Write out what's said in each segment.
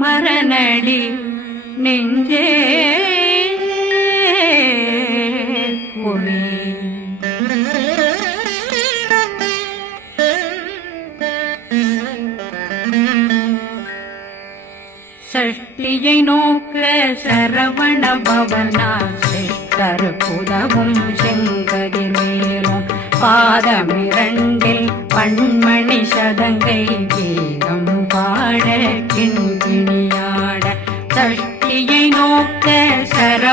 மரணடி நெஞ்சே குழி சஷ்டியை நோக்க சரவண பவனா சிஷ்டர் புதவும் மேலும் பாதமிரண்டில் பண்மணி சதங்கை கீதம் பாட கிண்கிணியாட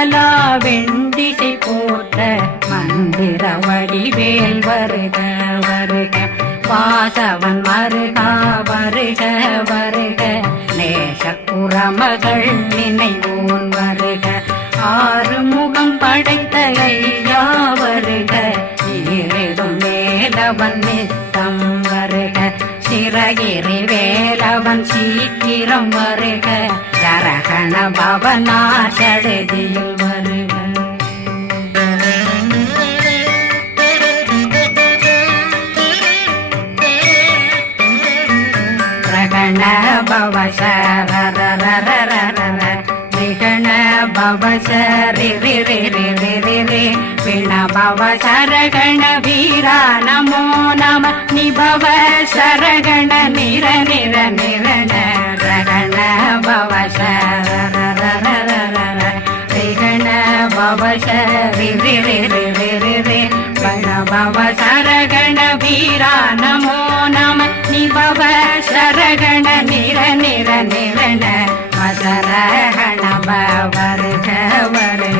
இந்திரன் வெண்டிசை போட்ட மந்திர வடிவேல் வருக வருக. வாசவன் மருகா வருக வருக. நேச குரமகள் நினைவோன் வருக. ஆ சரகண பவனா சடுதியில் வருக ரகண பவ விகண பவ சரி சரகண வீரா நமோ நம நிபவ சரகண நிர நிர நிரண ಶ್ರೀಗಣ ಭವ ಶರಣ ಶ್ರೀಗಣ ಭವ ಶರಿ ಗಣ ಭವ ಶರಗಣ ವೀರ ನಮೋ ನಮ ನಿ ಭವ ಶರಗಣ ನಿರ ನಿರ ನಿರಣ ಮಸರಗಣ ಭವರ್ಗ ವರ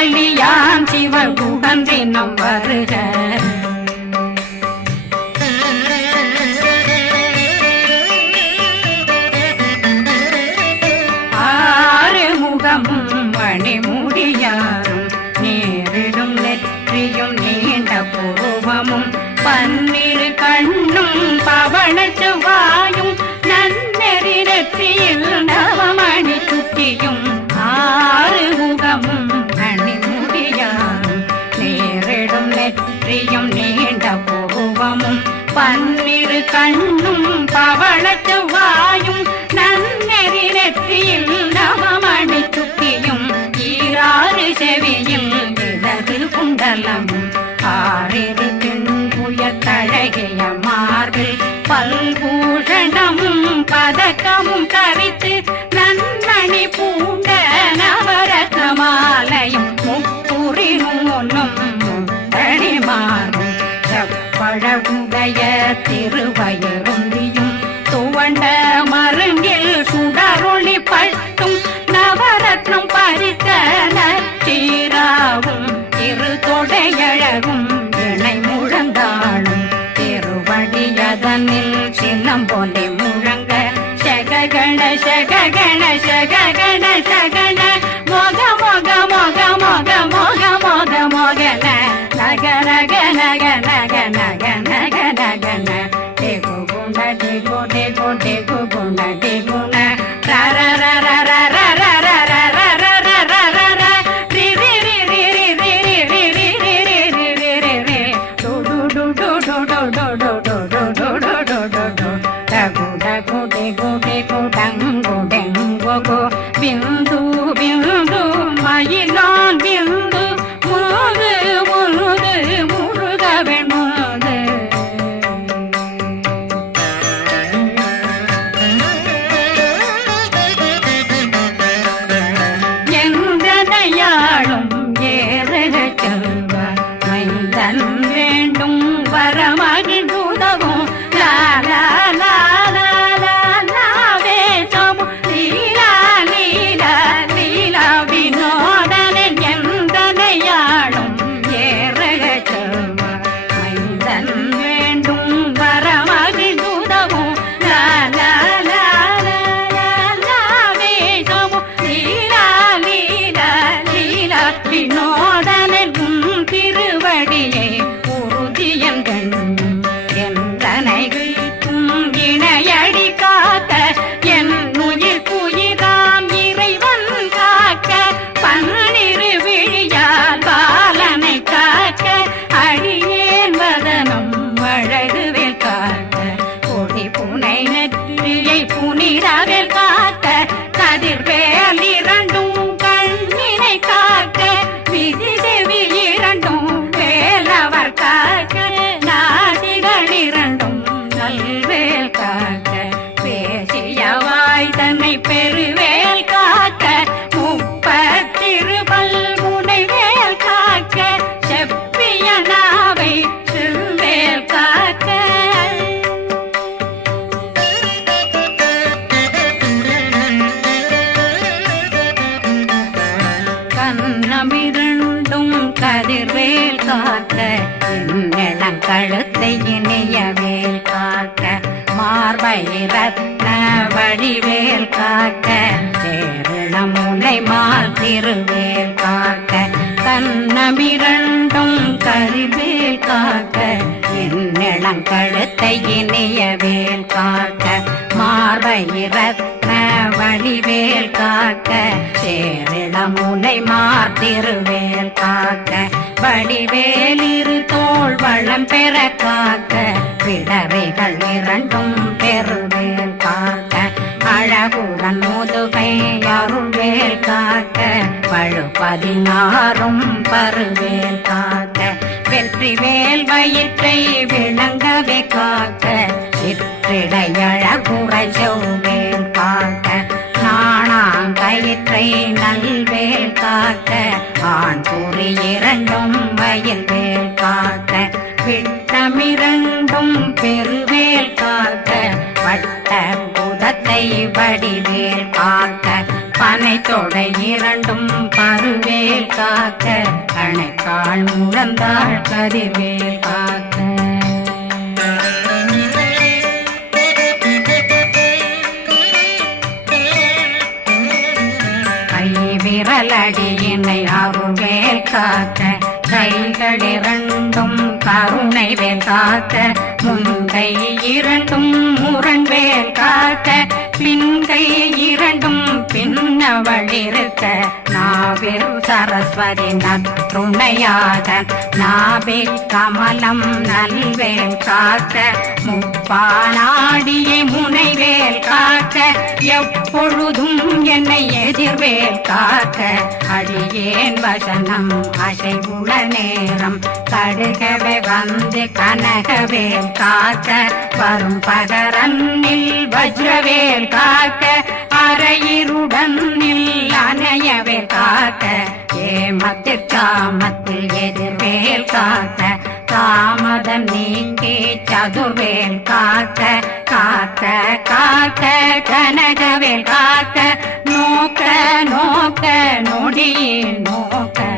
குண்டலியான் சிவ குகந்தினம் வருக. கண்ணும் பவள செவ்வாயும் நன்னெறி நெற்றியில் நவமணி சுட்டியும் ஈராறு செவியும் இடது குண்டலம். ஆறிரு பின்புய மார்பில் பல்பூஷணமும் பதக்கமும் தரித்து நன்மணி பூண்ட நவரத்ன மாலையும் முப்புரி நூலும் முத்தணி மாறும். செப்பழகுடைய திருவயருந்தியும் போலே முழங்க கருவேல் காக்க கண்ணமிரண்டும் கருவேல் காக்க என்னிடம் கழுத்தை இனியவேல் காக்க மார்பை வழிவேல் காக்க சேரிடம் முனை மாத்திருவேல் காக்க வடிவேல் இரு தோல் வளம் பெற காக்க பிடரைகள் இரண்டும் பெருவேல் காக்க. அழகுடன் முதுகை அருள்வேல் காக்க பழு பதினாறும் பருவேல் காக்க. வெற்றி வேல் வயிற்றை விளங்கவே காக்க சிற்றிடையழகுறை தொடை இரண்டும் பருவேல் காக்க கணைக்கால் முழந்தாள் கருவேல் காக்க. கை விரலடியினை அருவேல் காக்க கைகள் இரண்டும் கருணை வேல் காக்க முன்கை இரண்டும் முரண்வேல் காக்க பின்கை இரண்டும் பின்னவழிருக்க நாவில் சரஸ்வதி நற்றுணையாக நாவில் கமலம் நல்வேல் காக்க முப்பானாடியை முனைவேல் காக்க எப்பொழுதும் என்னை எதிர்வேல் காக்க அடியேன் வசனம் அசைவுள நேரம். கடுகவே வந்து கனகவேல் காக்க வரும் பகரன்னில் வஜ்ரவேல் காக்க அறையிருடன்னில் அணையவே காக்க. ஏமத்தில் காமத்தில் எதிர்வேல் காக்க தாமதம் நீங்கி சதுர்வேல் காக்க காக்க காக்க கனகவேல் காக்க நோக்க நோக்க நொடியே நோக்க.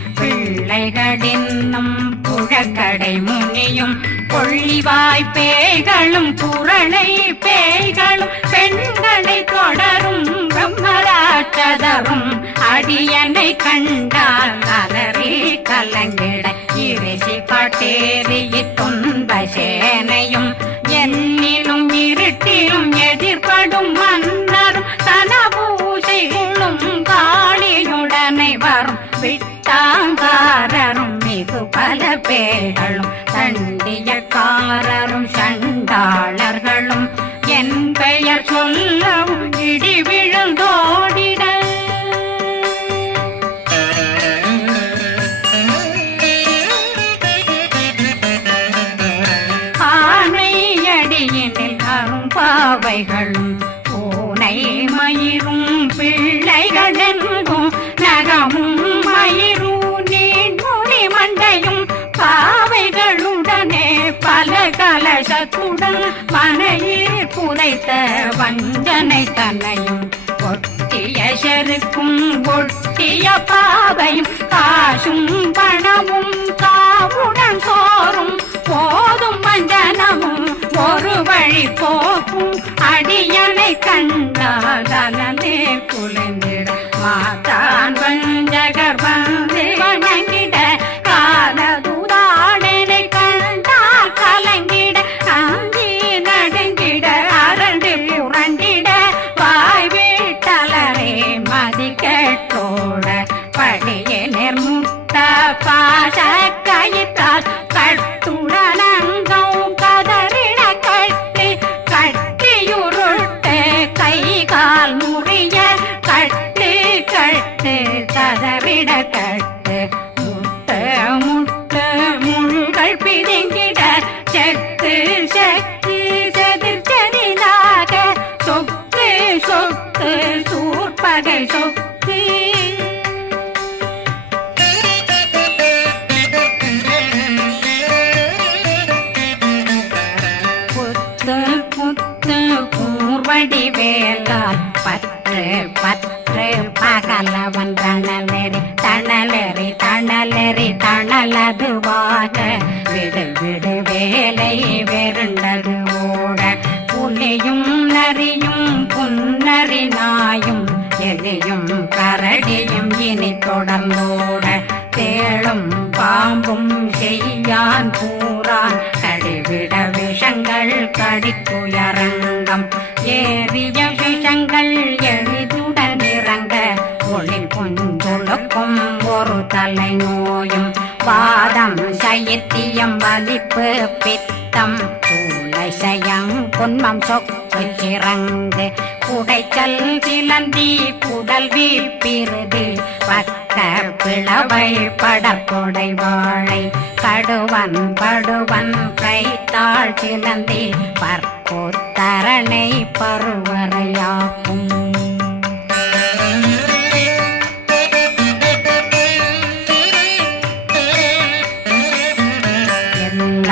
பிள்ளைகளின்னும் புழக்கடை முனியும் கொள்ளிவாய் பேய்களும் குரளை பேய்களும் பெண்களை தொடரும் பிரம்மராட்சதரும் அடியனை கண்டால் அலறி கலங்கிட இறைசி காட்டேறிய துன்ப சேனையும் என்னிலும் இருட்டிலும் வஞ்சனை தன்னையும் ஒட்டிய செருக்கும் ஒட்டிய பாவையும் காசும் பணமும் காவுடன் சோறும் போதும் வஞ்சனமும் ஒரு வழி போக்கும் அடியனை கண்டாலே குளிந்திட மாதான் வஞ்சகர் வந்து பற்று தலை நோயும் பாதம் சைத்தியம் வலிப்பு பித்தம் சயம் பொன்மம் சொக்கு சிறங்கு குடைச்சல் சிலந்தி குடல் வீப்பிருது பக்க பிளவை படற்கொடை வாழை கடுவன் படுவன் கைத்தாள் சிலந்தி பற்போத்தரணை பருவரையாக்கும்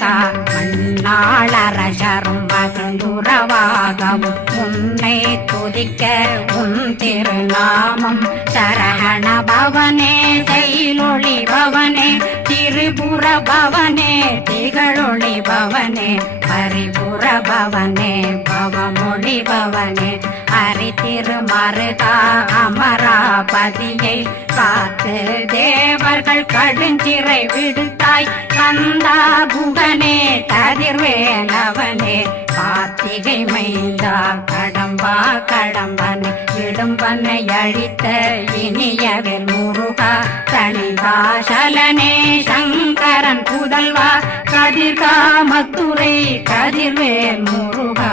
எனக்கா மண்ணாளரசரும் மகிழ்ந்துறவாகவும் உன்னை துதிக்க உன் திருநாமம் சரகண பவனே செயலொளி பவனே திரிபுர பவனே திகழொளி பவனே பரிபுர பவனே பவமொழி பவனே. ஹரி திருமருகா அமராபதியை காத்து தேவர்கள் கடுஞ்சிறை விடுத்தாய். கந்தா குகனே கதிர்வேலவனே கார்த்திகை மைந்தா கடம்பா கடம்பனை இடும்பனை அழித்த இனியவர் முருகா தனிகாசலனே சங்கரன் புதல்வா கதிர்காமத்துறை கதிர்வேல் முருகா.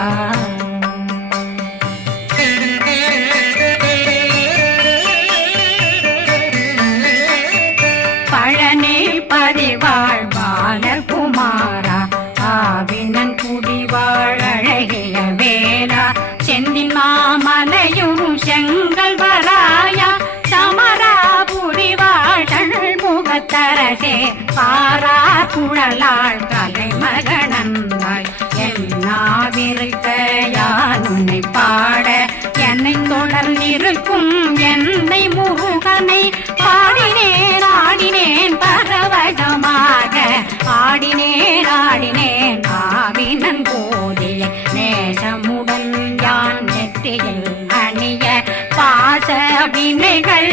மாவினன் குடிவாழகிய வேளா. செந்தின் மாமலையும் செங்கல் வராயா. சமரா புரிவாழல் முகத்தரசே பாரா குழலாள் கலை மகனந்தாய் என்னாவிருக்க யானுனை பாட. என்னை தொடர்ந்திருக்கும் என்னை முருகனை பாடினேன் ஆடினேன் பரவ ஆடினேன் ஆடினேன். ஆவினன் போதிய நேசமுடன் யான் நெற்றியில் அணிய பாச வினைகள்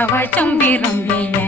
சக்தி விரும்பிய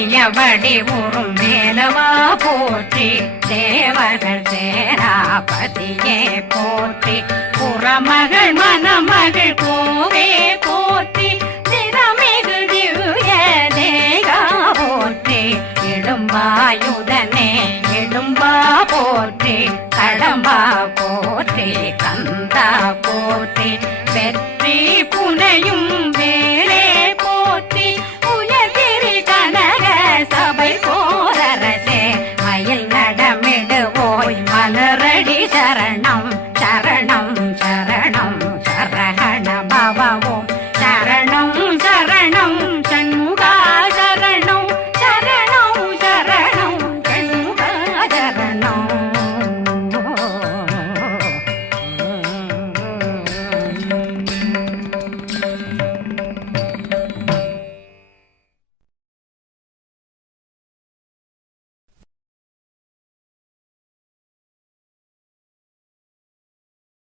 மேவியபடி உறும் வேலவா போற்றி தேவர்கள் சேராபதியே போற்றி. புறமகள் மணமகள் கோவே போற்றி திறமிகு திவ்ய தேகா போற்றி. இடும்பாயுதனே இடும்பா போற்றி. கடம்பா போற்றி கந்தா போற்றி. வெற்றி புனையும்